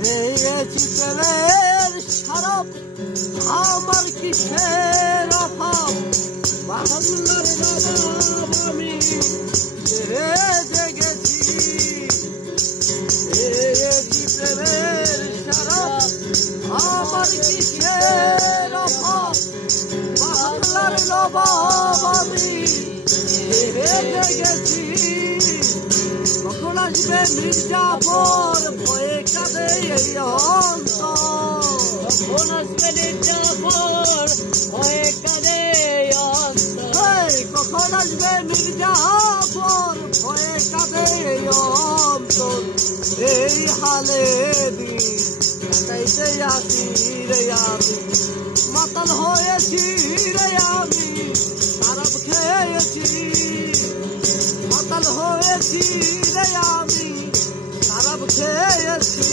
পেয়েছি প্রেমের সারব আমার কিসের অভাব বাংলার নবাব আমি সেজে গেছি পেয়েছি প্রেমের সারব আমার কিসের অভাব বাংলার নবাব আমি সেজে গেছি কখন আসবে মির্জাফর ভয়ে কাঁদে এই অন্তর কখন আসবে মির্জাফর ভয়ে কাঁদে এই অন্তর কখন আসবে মির্জাফর ভয়ে কাঁদে এই অন্তর এই হালে দিন কাটাইতে আসি রে আমি মাতাল হয়েছি রে আমি খারাপ খেয়েছি মাতাল হয়েছি রে আমি খারাপ খেয়েছি।